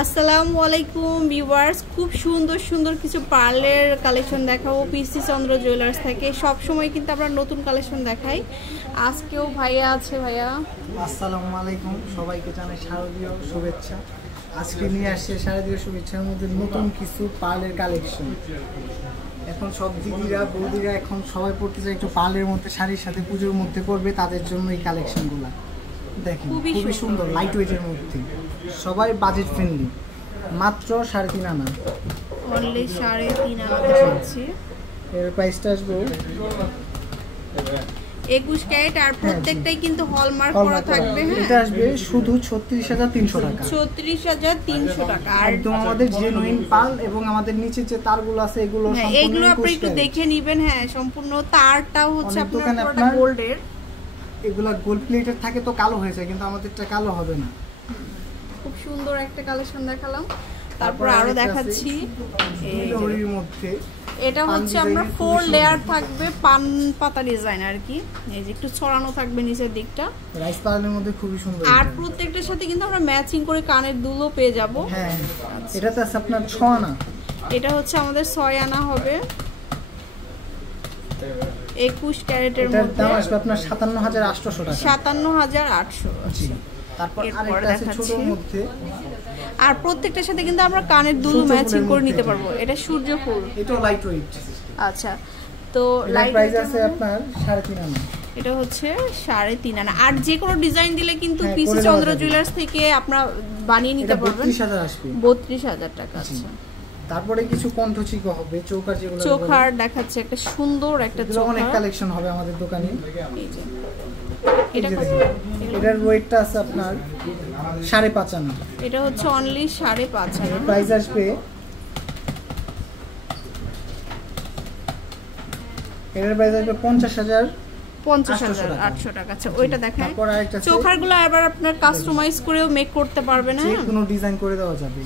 আসসালামু আলাইকুম ভিউয়ার্স, খুব সুন্দর সুন্দর কিছু পার্লের কালেকশন দেখাবো পিসি চন্দ্র জুয়েলার্স থেকে। সব সময় কিন্তু আমরা নতুন কালেকশন দেখাই। আজকেও ভাইয়া আছে। ভাইয়া আসসালামু আলাইকুম, সবাইকে জানাই শারদীয় শুভেচ্ছা। আজকে নিয়ে আসছে শারদীয় শুভেচ্ছার মধ্যে নতুন কিছু পার্লের কালেকশন। এখন সব দিদিরা বৌদিরা এখন সবাই পড়তে চায় একটু পার্লের মধ্যে, শাড়ির সাথে পুজোর মধ্যে করবে, তাদের জন্য এই কালেকশনগুলো দেখেন। খুবই সুন্দর, লাইট ওয়েটের মধ্যে, সবাই বাজেট ফ্রেন্ডলি, মাত্র 3.5 আনা, অনলি 3.5 আনাতে পাচ্ছি। এর প্রাইসটা আসবে 21 ক্যারেট, আর প্রত্যেকটাই কিন্তু হলমার্ক করা থাকবে। হ্যাঁ, এটা আসবে শুধু 36,300 টাকা। 36,300 টাকা। আর একদম আমাদের জেনুইন পার্ল, এবং আমাদের নিচে যে তারগুলো আছে এগুলো এগুলো আপনি একটু দেখে নেবেন। হ্যাঁ, সম্পূর্ণ তারটাও হচ্ছে আপনার গোল্ডের। এগুলা গোল্ড প্লেটেড থাকে তো কালো হয়ে যায়, কিন্তু আমাদেরটা কালো হবে না। খুব সুন্দর একটা কালেকশন দেখালাম, তারপর আরো দেখাচ্ছি। জুয়েলারির মধ্যে এটা হচ্ছে আমরা 4 লেয়ার থাকবে, পান পাতা ডিজাইন আর কি। এই যে একটু ছড়ানো থাকবে নিচের দিকটা, রাইস পার্লের মধ্যে খুবই সুন্দর। আর প্রত্যেকটার সাথে কিন্তু আমরা ম্যাচিং করে কানের দুলও পেয়ে যাব। হ্যাঁ, এটাতে আছে আপনার 6 আনা। এটা হচ্ছে আমাদের 6 আনা হবে, 21 ক্যারেটের মধ্যে। এটার দাম আসবে আপনার 57,800 টাকা। 57,800। জি। তারপর আরেকটা আছে ছোটর মধ্যে, আর প্রত্যেকটার সাথে কিন্তু আমরা কানের দুল ম্যাচিং করে নিতে পারবো। এটা সূর্য ফুল, এটাও লাইট ওয়েট। আচ্ছা, তো লাইট প্রাইস আছে আপনার 3.5 আনা। এটা হচ্ছে 3.5 আনা। আর যে কোনো ডিজাইন দিলে কিন্তু পিসি চন্দ্র জুয়েলার্স থেকে আপনারা বানিয়ে নিতে পারবেন। 32,000 আসবে। 32,000 টাকা। আচ্ছা, তারপরে কিছু কণ্ঠচিকো হবে, চৌকার যেগুলো চোখার দেখাচ্ছে, একটা সুন্দর একটা চোখার। অনেক কালেকশন হবে আমাদের দোকানে। এই যে এটার ওয়েটটা আছে আপনার 5.5 আনা। এটা হচ্ছে অনলি 5.5 আনা। প্রাইস আসবে এটার প্রাইস আসবে 50,800 টাকা। আচ্ছা, ওইটা দেখেন। চোখারগুলো আবার আপনার কাস্টমাইজ করেও মেক করতে পারবেন। যে কোনো ডিজাইন করে দেওয়া যাবে।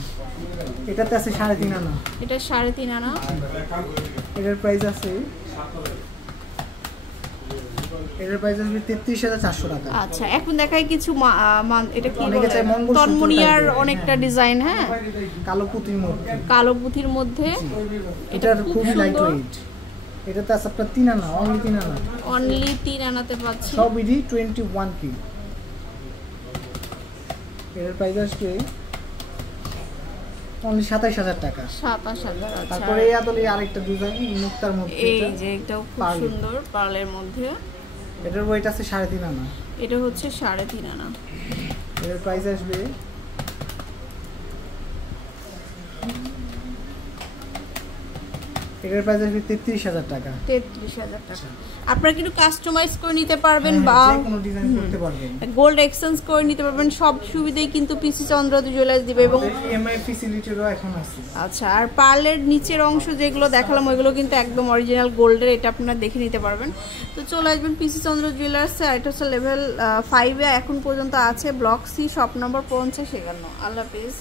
এটাতে আছে 3.5 আনা। এটা 3.5 আনা। এটার প্রাইস আছে 33,400 টাকা। আচ্ছা, এখন দেখাই কিছু। এটা কি তন্মনিয়ার অনেকটা ডিজাইন। হ্যাঁ, কালো পুঁতির মধ্যে, কালো পুঁতির মধ্যে। এটা খুবই লাইট ওয়েট। এটাতে আছে আপনার 3 আনা, অনলি 3 আনা। অনলি 3 আনাতে পাচ্ছি। সবই 21 কি। এর প্রাইস আসবে অনলি 27,000 টাকা। 27,000। আচ্ছা, তারপরে এই আদলে আরেকটা ডিজাইন মুক্তার মধ্যে, এই যে এটাও খুব সুন্দর পার্লের মধ্যে। এটার ওয়েট আছে 3.5 আনা। এটা হচ্ছে 3.5 আনা। এর প্রাইস আসবে এটার প্রাইস আসবে 33,000 টাকা। 33,000 টাকা। আপনারা কিন্তু কাস্টমাইজ করে নিতে পারবেন, বা যে কোনো ডিজাইন করতে পারবেন, গোল্ড এক্সচেঞ্জ করে নিতে পারবেন। সব সুবিধাই কিন্তু পিসি চন্দ্র জুয়েলার্স দিবে, এবং ইএমআই ফ্যাসিলিটিও এখন আছে। আচ্ছা, আর পার্লের নিচের অংশ যেগুলো দেখালাম ওইগুলো কিন্তু একদম অরিজিনাল গোল্ডের। এটা আপনারা দেখে নিতে পারবেন। তো চলে আসবেন পিসি চন্দ্র জুয়েলার্সে। এটা হচ্ছে লেভেল 5 এ এখন পর্যন্ত আছে, ব্লক সি, শপ নম্বর 50 51। আল্লাহ হাফেজ।